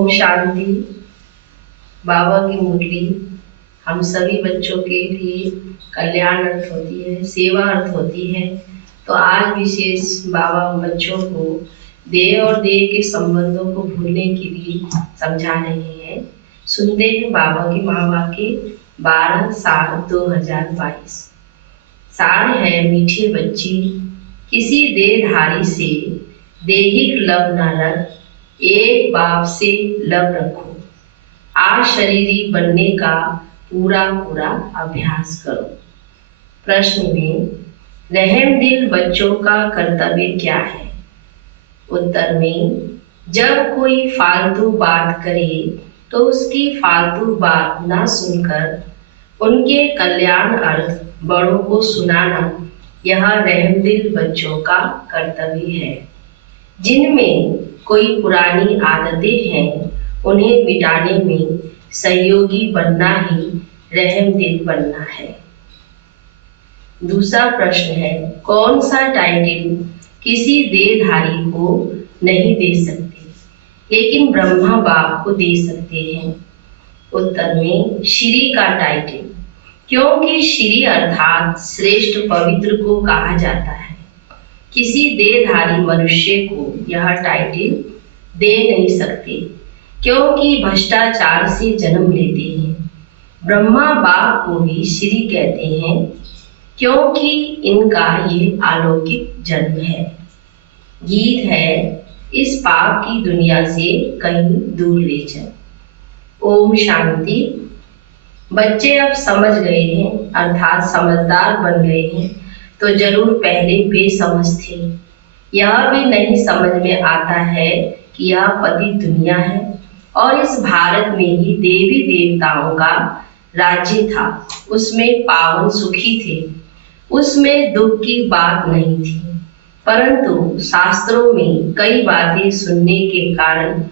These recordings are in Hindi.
ओम शांति। बाबा की मुरली हम सभी बच्चों के लिए कल्याण अर्थ होती है, सेवा अर्थ होती है। तो आज विशेष बाबा बच्चों को देह और देह के संबंधों को भूलने के लिए समझा रहे हैं। सुनते हैं बाबा की माँ वाक्य 12/7/2022। सार है मीठे बच्चे, किसी देहधारी से देहिक लब न रख, एक बाप से लब रखो। आज शरीरी बनने का पूरा अभ्यास करो। प्रश्न में रहम दिल बच्चों का कर्तव्य क्या है? उत्तर में जब कोई फालतू बात करे तो उसकी फालतू बात ना सुनकर उनके कल्याण अर्थ बड़ों को सुनाना, यह रहम दिल बच्चों का कर्तव्य है। जिनमें कोई पुरानी आदतें हैं, उन्हें मिटाने में सहयोगी बनना ही रहम दिल बनना है। दूसरा प्रश्न है, कौन सा टाइटल किसी देहधारी को नहीं दे सकते लेकिन ब्रह्मा बाप को दे सकते हैं? उत्तर में श्री का टाइटल, क्योंकि श्री अर्थात श्रेष्ठ पवित्र को कहा जाता है। किसी देहधारी मनुष्य को यह टाइटल दे नहीं सकते क्योंकि भ्रष्टाचार से जन्म लेते हैं। ब्रह्मा बाप को भी श्री कहते हैं क्योंकि इनका ये अलौकिक जन्म है। गीत है, इस पाप की दुनिया से कहीं दूर ले चल। ओम शांति। बच्चे अब समझ गए हैं, अर्थात समझदार बन गए हैं, तो जरूर पहले बेसमझ थे। यह भी नहीं समझ में आता है कि यह पतित दुनिया है और इस भारत में ही देवी देवताओं का राज्य था। उसमें पावन सुखी थे, उसमें दुख की बात नहीं थी। परंतु शास्त्रों में कई बातें सुनने के कारण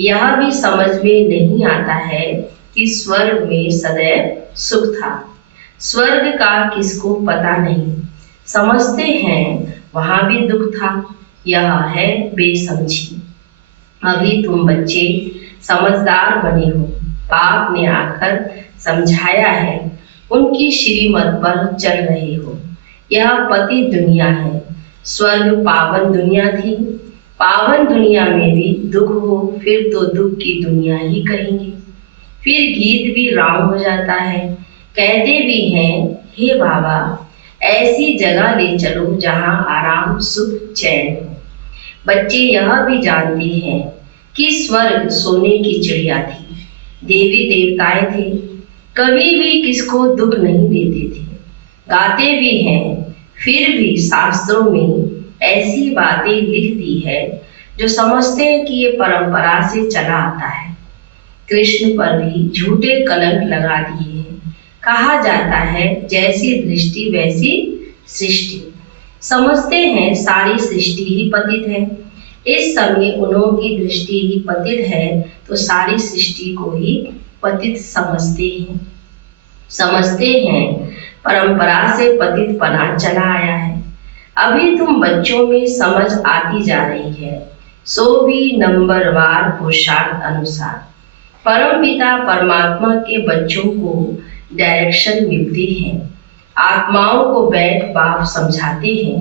यह भी समझ में नहीं आता है कि स्वर्ग में सदैव सुख था। स्वर्ग का किसको पता नहीं, समझते हैं वहां भी दुख था। यह है बेसमझी। अभी तुम बच्चे समझदार बने हो, बाप ने आकर समझाया है, उनकी श्रीमत पर चल रहे हो। यह पतित दुनिया है, स्वर्ग पावन दुनिया थी। पावन दुनिया में भी दुख हो फिर तो दुख की दुनिया ही कहेंगे। फिर गीत भी राम हो जाता है, कहते भी हैं, हे बाबा ऐसी जगह ले चलो जहां आराम सुख चैन हो। बच्चे यह भी जानते हैं कि स्वर्ग सोने की चिड़िया थी, देवी देवताएं थे, कभी भी किसको दुख नहीं देते थे। गाते भी हैं, फिर भी शास्त्रों में ऐसी बातें लिख दी है जो समझते हैं कि ये परंपरा से चला आता है। कृष्ण पर भी झूठे कलंक लगा दिए हैं। कहा जाता है जैसी दृष्टि वैसी सृष्टि। समझते हैं सारी सृष्टि ही पतित है। इस समय उन्हों की दृष्टि ही पतित है तो सारी सृष्टि को ही पतित समझते हैं। समझते हैं परंपरा से पतित पना चला आया है। अभी तुम बच्चों में समझ आती जा रही है, सो भी नंबरवार पुरुषार्थ अनुसार परम पिता परमात्मा के बच्चों को डायरेक्शन मिलती है। आत्माओं को बैठ बाप समझाते हैं।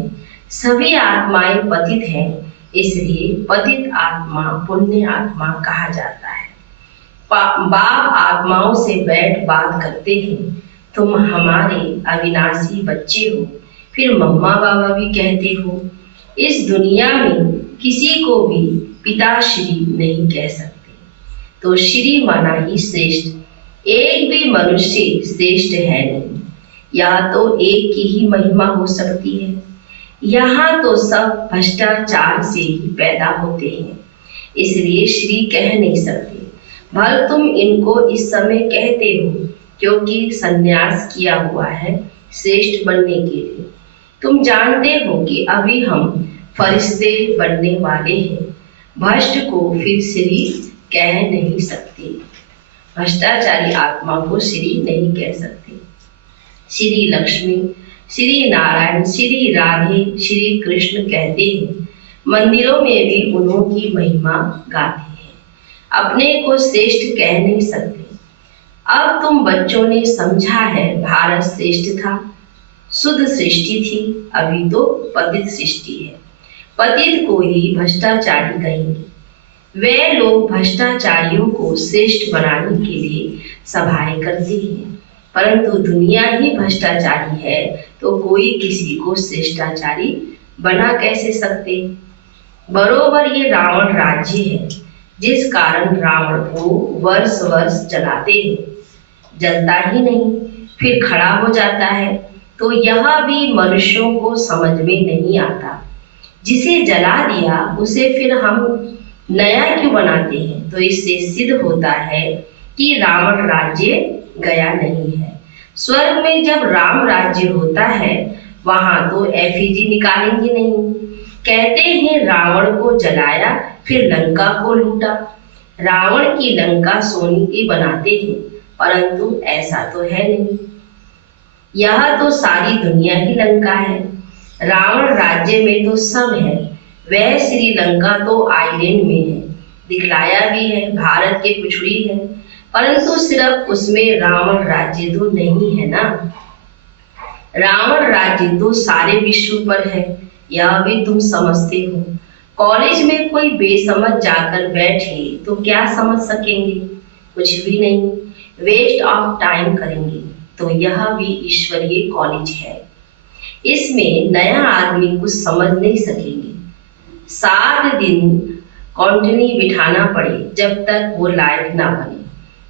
सभी आत्माएं पतित हैं, इसलिए पतित आत्मा पुण्य आत्मा कहा जाता है। बाप आत्माओं से बैठ बात करते हैं, तुम हमारे अविनाशी बच्चे हो, फिर मम्मा बाबा भी कहते हो। इस दुनिया में किसी को भी पिताश्री नहीं कह सकते, तो श्री माना ही श्रेष्ठ। एक भी मनुष्य श्रेष्ठ है नहीं, या तो एक की ही महिमा हो सकती है। यहाँ तो सब भ्रष्टाचार से ही पैदा होते हैं, इसलिए श्री कह नहीं सकते। भल तुम इनको इस समय कहते हो क्योंकि संन्यास किया हुआ है श्रेष्ठ बनने के लिए। तुम जानते हो कि अभी हम फरिश्ते बनने वाले हैं। भ्रष्ट को फिर श्री कह नहीं सकते, भ्रष्टाचारी आत्मा को श्री नहीं कह सकते। श्री लक्ष्मी, श्री नारायण, श्री राधे, श्री कृष्ण कहते हैं। मंदिरों में भी उन्हों की महिमा गाते हैं। अपने को श्रेष्ठ कह नहीं सकते। अब तुम बच्चों ने समझा है भारत श्रेष्ठ था, शुद्ध सृष्टि थी, अभी तो पतित सृष्टि है। पतित को ही भ्रष्टाचारी कहेंगे। वे लोग भ्रष्टाचारियों को श्रेष्ठ बनाने के लिए सभाएं करते हैं, परंतु दुनिया ही भ्रष्टाचारी है तो कोई किसी को श्रेष्ठाचारी बना कैसे सकते। बरोबर ये रावण राज्य है, जिस कारण रावण को वर्ष वर्ष जलाते हैं, जलता ही नहीं, फिर खड़ा हो जाता है। तो यह भी मनुष्यों को समझ में नहीं आता। जिसे जला दिया उसे फिर हम नया क्यों बनाते हैं। तो इससे सिद्ध होता है कि रावण राज्य गया नहीं है। स्वर्ग में जब राम राज्य होता है वहां तो एफिजी निकालेंगे नहीं। कहते हैं रावण को जलाया फिर लंका को लूटा। रावण की लंका सोने की बनाते हैं, परंतु ऐसा तो है नहीं। यह तो सारी दुनिया ही लंका है। रावण राज्य में तो सब है, वह श्रीलंका तो आइलैंड में है, दिखलाया भी है भारत के पिछड़ी है, परंतु सिर्फ उसमें रावण राज्य तो नहीं है ना। रावण राज्य तो सारे विश्व पर है, यह भी तुम समझते हो। कॉलेज में कोई बेसमझ जाकर बैठे तो क्या समझ सकेंगे, कुछ भी नहीं, वेस्ट ऑफ टाइम करेंगे। तो यह भी ईश्वरीय कॉलेज है, इसमें नया आदमी कुछ समझ नहीं सकेंगे। 7 दिन कॉन्टिनी बिठाना पड़े जब तक वो लायक ना बने।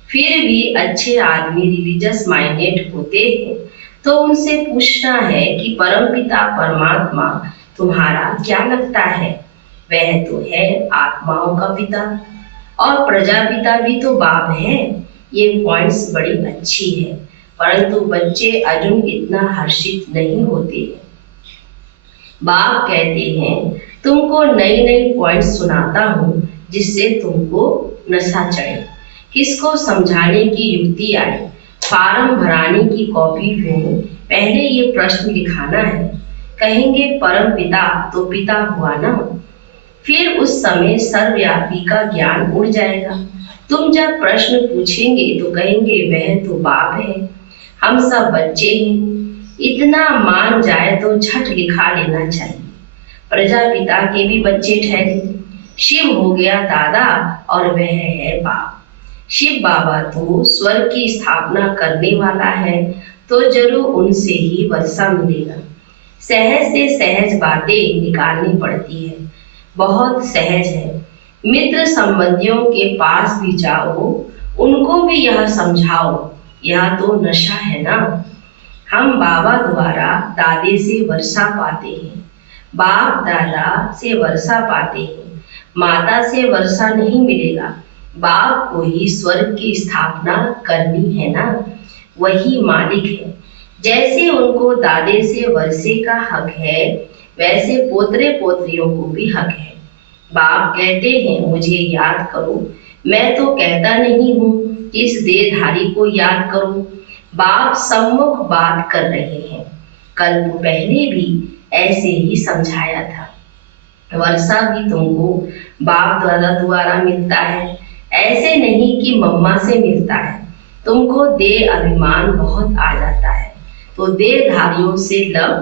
फिर भी अच्छे आदमी रिलीजियस माइंडेड होते हैं तो उनसे पूछना है कि परमपिता परमात्मा तुम्हारा क्या लगता है। वह तो है आत्माओं का पिता, और प्रजापिता भी तो बाप है। ये पॉइंट्स बड़ी अच्छी है, परंतु बच्चे अर्जुन इतना हर्षित नहीं होते हैं। बाप कहते हैं तुमको नई नई पॉइंट्स सुनाता हूँ जिससे तुमको नशा चढ़े, किसको समझाने की युक्ति आए। फार्म भराने की कॉपी में पहले ये प्रश्न लिखाना है, कहेंगे परम पिता तो पिता हुआ ना। फिर उस समय सर्वव्यापी का ज्ञान उड़ जाएगा। तुम जब प्रश्न पूछेंगे तो कहेंगे वह तो बाप है, हम सब बच्चे हैं। इतना मान जाए तो झट लिखा लेना चाहिए। प्रजापिता के भी बच्चे ठहरे। शिव हो गया दादा और वह है बाप। शिव बाबा तो स्वर्ग की स्थापना करने वाला है, तो जरूर उनसे ही वर्षा मिलेगा। सहज से सहज बातें निकालनी पड़ती है, बहुत सहज है। मित्र संबंधियों के पास भी जाओ, उनको भी यह समझाओ, यह तो नशा है ना। हम बाबा द्वारा दादे से वर्षा पाते हैं, बाप दादा से वर्षा पाते हैं, माता से वर्षा नहीं मिलेगा। बाप को ही स्वर्ग की स्थापना करनी है ना, वही मालिक है। जैसे उनको दादे से वर्षे का हक है, वैसे पोतरे पोत्रियों को भी हक है। बाप कहते हैं मुझे याद करो, मैं तो कहता नहीं हूँ कि इस देहधारी को याद करो। बाप सम्मुख बात कर रहे हैं, कल्प पहले भी ऐसे ही समझाया था। वर्षा भी तुमको बाप दादा द्वारा मिलता है, ऐसे नहीं कि मम्मा से मिलता है। तुमको देह अभिमान बहुत आ जाता है तो देहधारियों से लव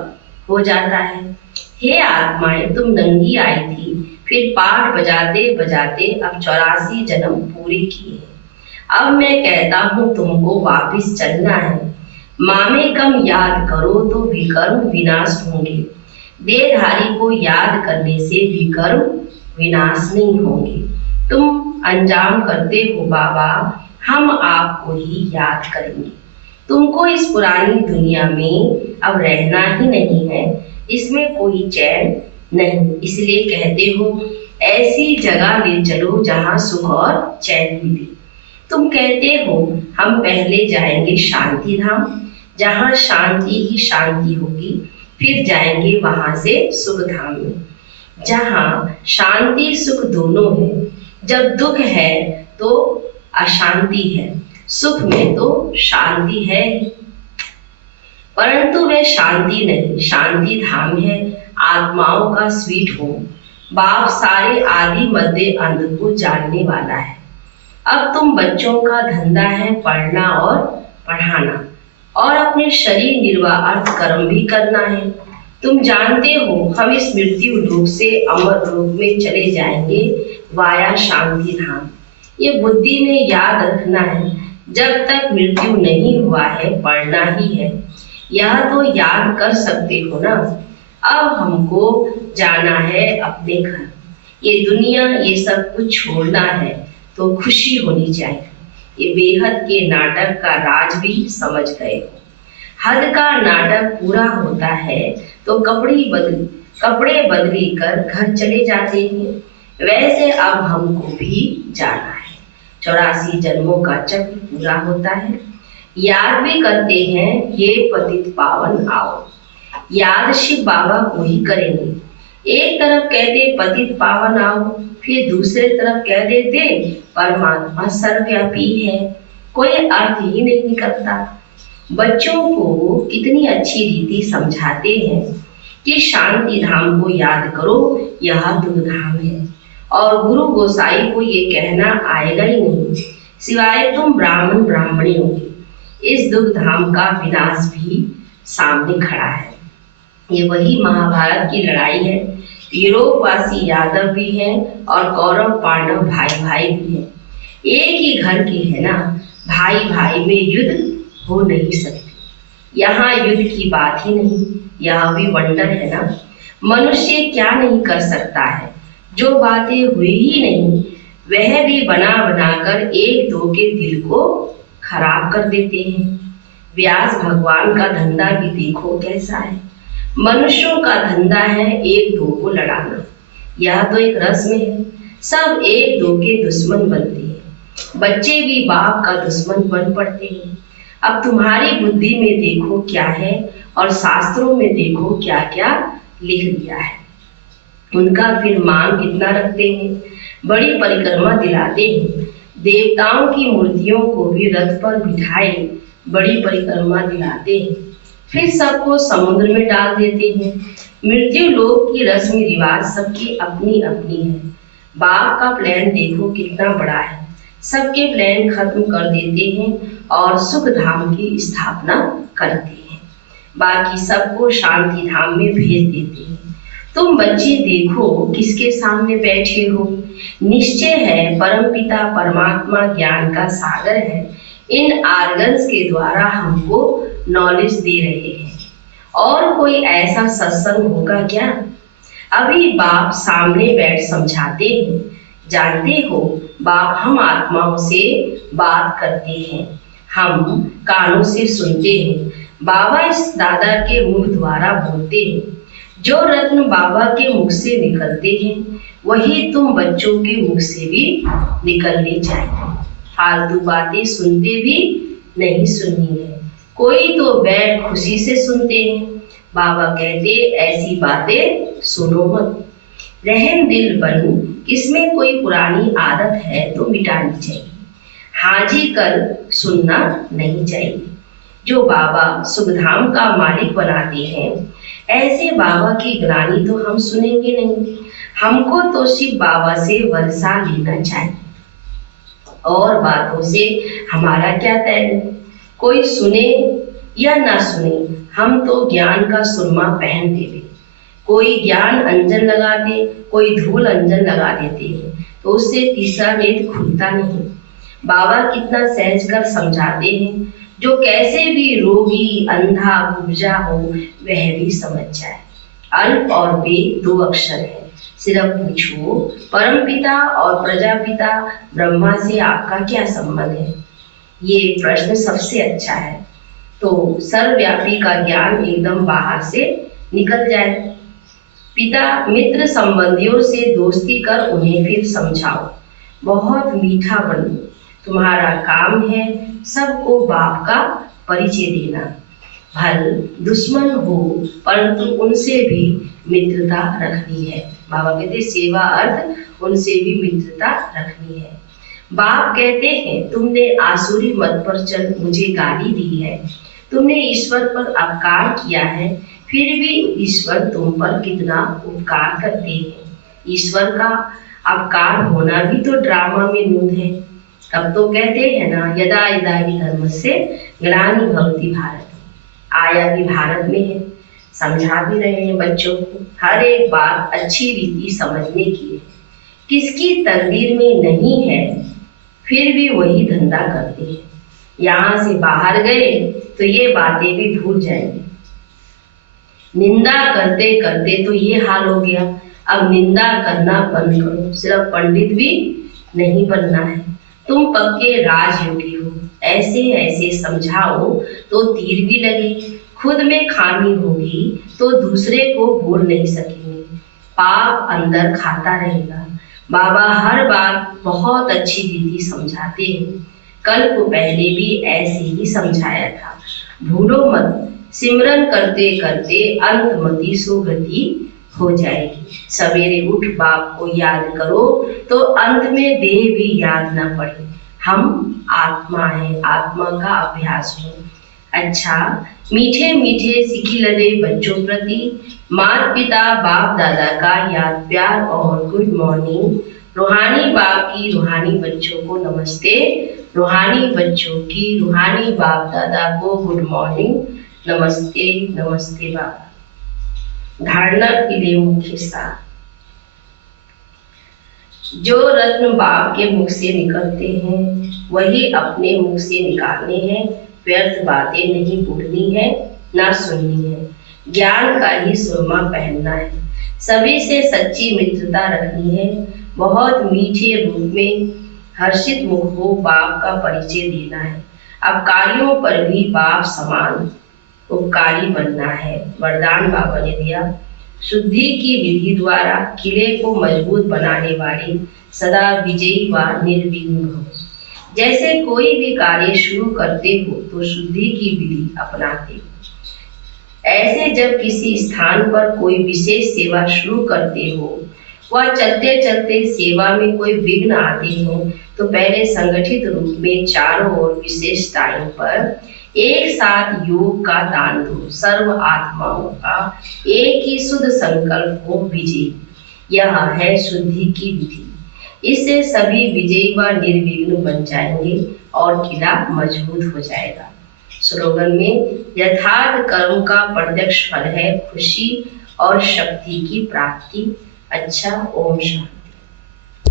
हो जाता है। हे आत्माएं, तुम नंगी आई थी, फिर पाठ बजाते बजाते अब 84 जन्म पूरे किए। अब मैं कहता हूँ तुमको वापिस चलना है। मामे कम याद करो तो विकर्म विनाश होंगे। देहधारी को याद करने से विकर्म विनाश नहीं होंगे। तुम अंजाम करते हो बाबा, हम आपको ही याद करेंगे। तुमको इस पुरानी दुनिया में अब रहना ही नहीं है, इसमें कोई चैन नहीं, इसलिए कहते हो ऐसी जगह ले चलो जहाँ सुख और चैन मिले। तुम कहते हो हम पहले जाएंगे शांति धाम, जहाँ शांति ही शांति होगी, फिर जाएंगे वहां से सुख धाम में, जहाँ शांति सुख दोनों है। जब दुख है तो अशांति है, सुख में तो शांति है, परंतु वह शांति नहीं, शांति धाम है, आत्माओं का स्वीट होम। बाप सारे आदि मध्य अंत को जानने वाला है। अब तुम बच्चों का धंधा है पढ़ना और पढ़ाना, और अपने शरीर निर्वाह अर्थ कर्म भी करना है। तुम जानते हो हम इस मृत्यु लोक से अमर लोक में चले जाएंगे वाया शांति धाम। ये बुद्धि में याद रखना है, जब तक मृत्यु नहीं हुआ है पढ़ना ही है। यह तो याद कर सकते हो ना। अब हमको जाना है अपने घर। ये दुनिया ये सब कुछ छोड़ना है तो खुशी होनी चाहिए। ये बेहद के नाटक का राज भी समझ गए हो। हद का नाटक पूरा होता है तो कपड़े बदली कर घर चले जाते हैं। वैसे अब हमको भी जाना है। 84 जन्मों का चक्र पूरा होता है। याद भी करते हैं ये पतित पावन आओ। याद शिव बाबा को ही करेंगे। एक तरफ कहते पतित पावन आओ, फिर दूसरे तरफ कह देते परमात्मा सर्वव्यापी है। कोई अर्थ ही नहीं निकलता। बच्चों को कितनी अच्छी रीति समझाते हैं कि शांति धाम को याद करो, यह दुख धाम है। और गुरु गोसाई को ये कहना आएगा ही नहीं, सिवाय तुम ब्राह्मण ब्राह्मणी होगी। इस दुख धाम का विनाश भी सामने खड़ा है। ये वही महाभारत की लड़ाई है। यूरोपवासी यादव भी हैं और कौरव पांडव भाई भाई भी हैं। एक ही घर के है ना, भाई भाई में युद्ध हो नहीं सकती। यहाँ युद्ध की बात ही नहीं, यह भी वंडर है ना। मनुष्य क्या नहीं कर सकता है, जो बातें हुई ही नहीं वह भी बना बनाकर एक दो के दिल को खराब कर देते हैं। व्यास भगवान का धंधा भी देखो कैसा है। मनुष्यों का धंधा है एक दो को लड़ाना। यह तो एक रस्म है। सब एक दो के दुश्मन बनते हैं। बच्चे भी बाप का दुश्मन बन पड़ते हैं। अब तुम्हारी बुद्धि में देखो क्या है और शास्त्रों में देखो क्या क्या लिख दिया है। उनका फिर मान कितना रखते हैं। बड़ी परिक्रमा दिलाते हैं। देवताओं की मूर्तियों को भी रथ पर बिठाए बड़ी परिक्रमा दिलाते हैं। फिर सबको समुद्र में डाल देते हैं। मृत्यु लोक की रस्म रिवाज सबकी अपनी अपनी है। बाप का प्लान देखो कितना बड़ा है। सबके प्लान खत्म कर देते हैं और सुख धाम की स्थापना करते हैं। बाकी सबको शांति धाम में भेज देते हैं। तुम बच्चे देखो किसके सामने बैठे हो। निश्चय है परमपिता परमात्मा ज्ञान का सागर है। इन आर्गन्स के द्वारा हमको नॉलेज दे रहे हैं। और कोई ऐसा सत्संग होगा क्या? अभी बाप सामने बैठ समझाते हैं। जानते हो बाप हम आत्माओं से बात करते हैं, हम कानों से सुनते हैं। बाबा इस दादा के मुख द्वारा बोलते हैं। जो रत्न बाबा के मुख से निकलते हैं वही तुम बच्चों के मुख से भी निकलने चाहिए। फालतू बातें सुनते भी नहीं सुननी है। कोई तो बैठ खुशी से सुनते हैं। बाबा कहते ऐसी बातें सुनो मत। रहम दिल बन, इसमें कोई पुरानी आदत है तो मिटानी चाहिए। हाजी कर सुनना नहीं चाहिए। जो बाबा सुखधाम का मालिक बनाते हैं ऐसे बाबा की ग्लानि तो हम सुनेंगे नहीं। हमको तो शिव बाबा से वर्षा लेना चाहिए। और बातों से हमारा क्या तय? कोई सुने या ना सुने, हम तो ज्ञान का सुरमा पहन देवे। कोई ज्ञान अंजन लगा दे, कोई धूल अंजन लगा देते हैं तो उससे तीसरा नेत्र खुलता नहीं। बाबा कितना सहज कर समझाते हैं। जो कैसे भी रोगी अंधा गुर्जा हो वह भी समझ जाए। अल्प और वेद 2 अक्षर है। सिर्फ पूछो परमपिता और प्रजापिता ब्रह्मा से आपका क्या संबंध है? ये प्रश्न सबसे अच्छा है। तो सर्वव्यापी का ज्ञान एकदम बाहर से निकल जाए। पिता मित्र संबंधियों से दोस्ती कर उन्हें फिर समझाओ। बहुत मीठा बनो। तुम्हारा काम है सबको बाप का परिचय देना। भल दुश्मन हो परंतु उनसे भी मित्रता रखनी है। बाबा कहते सेवा अर्थ उनसे भी मित्रता रखनी है। बाप कहते हैं तुमने आसुरी मत पर चल मुझे गाली दी है। तुमने ईश्वर पर अपकार किया है, फिर भी ईश्वर तुम पर कितना उपकार करते हैं। ईश्वर का अपकार होना भी तो ड्रामा में नूद है। अब तो कहते हैं ना, यदा यदा हि धर्मस्य ग्लानिर्भवति भवति भारत, आया भी भारत में है। समझा भी रहे हैं बच्चों को, हर एक बात अच्छी रीति समझने की है। किसकी तकदीर में नहीं है फिर भी वही धंधा करते हैं। यहाँ से बाहर गए तो ये बातें भी भूल जाएंगे। निंदा करते करते तो ये हाल हो गया, अब निंदा करना बंद करो। सिर्फ पंडित भी नहीं बनना है, तुम पक्के राजयोगी हो। ऐसे ऐसे समझाओ तो तीर भी लगे। खुद में खामी होगी तो दूसरे को भूल नहीं सकेंगे, पाप अंदर खाता रहेगा। बाबा हर बात बहुत अच्छी रीति समझाते हैं। कल को पहले भी ऐसे ही समझाया था। भूलो मत, सिमरन करते करते अंतमति सुगति हो जाएगी। सवेरे उठ बाप को याद करो तो अंत में देह भी याद ना पड़े। हम आत्मा है, आत्मा का अभ्यास हो। अच्छा, मीठे मीठे सिखी लदे बच्चों प्रति माता पिता बाप दादा का याद प्यार और गुड मॉर्निंग। रूहानी बाप की रूहानी बच्चों को नमस्ते, रूहानी बच्चों की रूहानी बाप दादा को गुड मॉर्निंग। नमस्ते नमस्ते बाबा। धारणा के लिए मुख्य सार, जो रत्न बाप के मुख से निकलते हैं वही अपने मुख से निकालने हैं। व्यर्थ बातें नहीं बोलनी है ना सुननी है, ज्ञान का ही सुरमा पहनना है। सभी से सच्ची मित्रता रखनी है। बहुत मीठे रूप में हर्षित मुख को बाप का परिचय देना है। अब कार्यों पर भी बाप समान उपकारी बनना है। वरदान बाबा ने दिया, शुद्धि की विधि द्वारा किले को मजबूत बनाने वाली सदा विजयी व निर्विघ्न हो। जैसे कोई भी कार्य शुरू करते हो तो शुद्धि की विधि अपनाते हो। ऐसे जब किसी स्थान पर कोई विशेष सेवा शुरू करते हो व चलते चलते सेवा में कोई विघ्न आते हो तो पहले संगठित रूप में चारों ओर विशेष टाइम पर एक साथ योग का दान दो। सर्व आत्माओं का एक ही शुद्ध संकल्प हो विजय, यह है शुद्धि की विधि। इससे सभी विजयी व निर्विघ्न बन जाएंगे और किला मजबूत हो जाएगा। स्लोगन में, यथार्थ कर्म का प्रत्यक्ष फल है खुशी और शक्ति की प्राप्ति। अच्छा, ओम शांति।